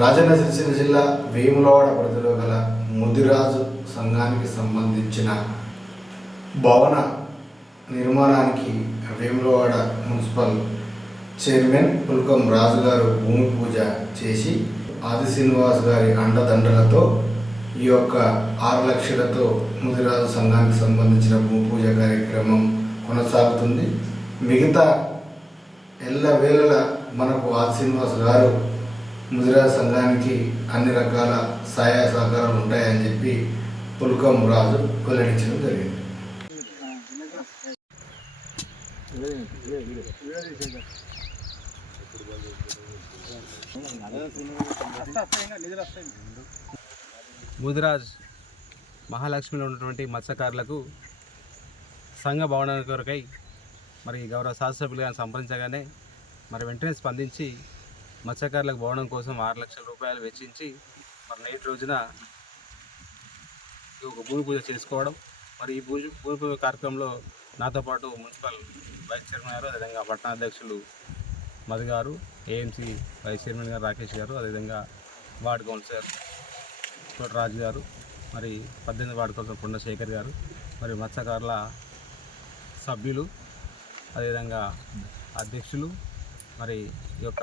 రాజన్న సిరిసిల్ల జిల్లా వేములవాడ పరిధిలో గల ముదిరాజు సంఘానికి సంబంధించిన భవన నిర్మాణానికి వేములవాడ మున్సిపల్ చైర్మన్ పుల్కం రాజు గారు భూమి పూజ చేసి ఆది శ్రీనివాస్ గారి అండదండలతో ఈ యొక్క 6 లక్షలతో ముదిరాజు సంఘానికి సంబంధించిన భూమి పూజ కార్యక్రమం కొనసాగుతుంది. మిగతా ఎల్లవేళల మనకు ఆది శ్రీనివాస్ గారు ముదిరాజు సంఘానికి అన్ని రకాల సహాయ సహకారాలు ఉంటాయని చెప్పి పుల్కం రాజు వెల్లడించడం జరిగింది. ముదిరాజ్ మహాలక్ష్మిలో ఉన్నటువంటి మత్స్యకారులకు సంఘ భవనాల కొరకై మరి గౌరవ శాసనసభ్యులుగా సంప్రదించగానే మరి వెంటనే స్పందించి మత్స్యకారులకు భవనం కోసం 6 లక్షల రూపాయలు వెచ్చించి మరి నేటి రోజున ఒక భూమి పూజ చేసుకోవడం. మరి ఈ భూమి పూజ కార్యక్రమంలో నాతో పాటు మున్సిపల్ వైస్ చైర్మన్ గారు, అదేవిధంగా పట్టణ అధ్యక్షులు మధు గారు, ఏఎంసీ వైస్ చైర్మన్ గారు రాకేష్ గారు, అదేవిధంగా వార్డు కౌన్సిలర్ రాజు గారు, మరి 18 వార్డు కౌన్సిలర్ పుండశేఖర్ గారు, మరి మత్స్యకారుల సభ్యులు, అదేవిధంగా అధ్యక్షులు, మరి ఈ యొక్క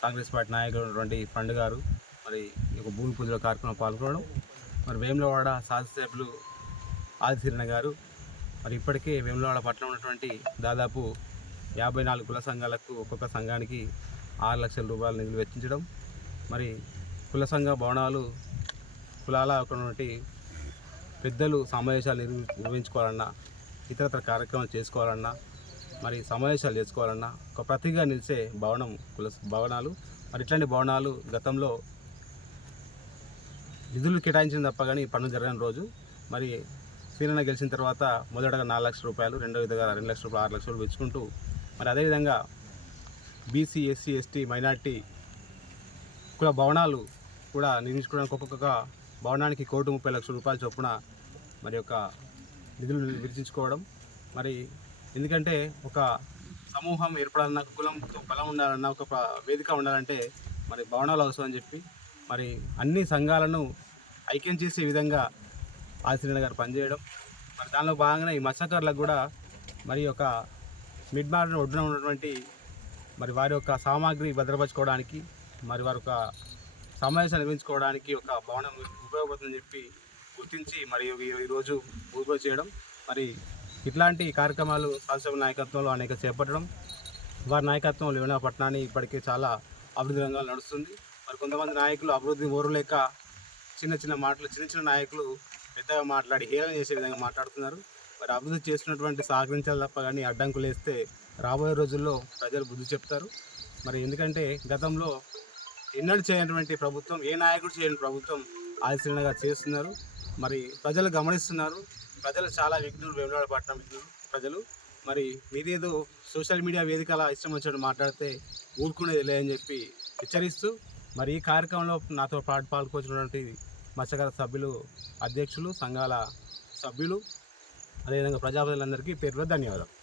కాంగ్రెస్ పార్టీ నాయకులు ఉన్నటువంటి పండు గారు మరి ఈ యొక్క భూమి పూజలో కార్యక్రమం పాల్గొనడం. మరి వేములవాడ శాసనసభ్యులు ఆది శ్రీరణ గారు మరి ఇప్పటికే వేములవాడ పట్టణంలో ఉన్నటువంటి దాదాపు 54 కుల సంఘాలకు ఒక్కొక్క సంఘానికి 6 లక్షల రూపాయల నిధులు వెచ్చించడం. మరి కుల సంఘ భవనాలు కులాల ఉన్నటువంటి పెద్దలు సమావేశాలు నిర్వహించుకోవాలన్నా, ఇతరత్ర కార్యక్రమాలు చేసుకోవాలన్నా, మరి సమావేశాలు చేసుకోవాలన్నా ఒక ప్రతిగా నిలిచే భవనం కుల భవనాలు. మరి ఇట్లాంటి భవనాలు గతంలో నిధులు కేటాయించిన తప్ప కానీ పనులు జరగని రోజు. మరి శ్రీరణ గెలిచిన తర్వాత మొదటగా 4 లక్షల రూపాయలు, రెండో విధంగా 2 లక్షల రూపాయలు, 6 లక్షలు వెచ్చుకుంటూ మరి అదేవిధంగా బీసీ, ఎస్సీ, ఎస్టీ, మైనార్టీ కుల భవనాలు కూడా నిర్మించుకోవడానికి ఒక్కొక్క భవనానికి 1,30,00,000 రూపాయల చొప్పున మరి యొక్క నిధులు విడిచించుకోవడం. మరి ఎందుకంటే ఒక సమూహం ఏర్పడాలన్నా, కులంతో బలం ఉండాలన్నా, ఒక వేదిక ఉండాలంటే మరి భవనాలు అవసరం అని చెప్పి మరి అన్ని సంఘాలను ఐక్యం చేసే విధంగా ఆదిశ్రీరణ గారు పనిచేయడం. మరి దానిలో భాగంగా ఈ మత్స్యకారులకు కూడా మరి ఒక మిడ్ మార్జిన్ ఒడ్డున ఉన్నటువంటి మరి వారి యొక్క సామాగ్రి భద్రపరచుకోవడానికి, మరి వారి యొక్క సమావేశాలు నిర్వహించుకోవడానికి ఒక భవనం ఉపయోగపడుతుందని చెప్పి గుర్తించి మరి ఈరోజు పూజ చేయడం. మరి ఇట్లాంటి కార్యక్రమాలు శాసనసభ్యుల నాయకత్వంలో అనేక చేపట్టడం, వారి నాయకత్వంలో వేములవాడ పట్టణాన్ని ఇప్పటికే చాలా అభివృద్ధి రంగాలు నడుస్తుంది. మరి కొంతమంది నాయకులు అభివృద్ధి ఓరలేక చిన్న చిన్న నాయకులు పెద్దగా మాట్లాడి హేళన చేసే విధంగా మాట్లాడుతున్నారు. మరి అభివృద్ధి చేస్తున్నటువంటి సహకరించాలి తప్ప కానీ అడ్డంకులు వేస్తే రాబోయే రోజుల్లో ప్రజలు బుద్ధి చెప్తారు. మరి ఎందుకంటే గతంలో ఎన్నడూ చేయనటువంటి ప్రభుత్వం, ఏ నాయకుడు చేయని ప్రభుత్వం ఆదిశ్రీరణ గారు చేస్తున్నారు. మరి ప్రజలు గమనిస్తున్నారు. ప్రజలు చాలా విఘ్నులు, వేములవాడ పట్టణం విఘ్నులు ప్రజలు. మరి మీరేదో సోషల్ మీడియా వేదికల ఇష్టం వచ్చినట్టు మాట్లాడితే ఊరుకునేది లేదని చెప్పి హెచ్చరిస్తూ మరి ఈ కార్యక్రమంలో నాతో పాల్గొచ్చినటువంటి మత్స్యకార సభ్యులు, అధ్యక్షులు, సంఘాల సభ్యులు, అదేవిధంగా ప్రజాప్రతినిధులందరికీ పేరులో ధన్యవాదాలు.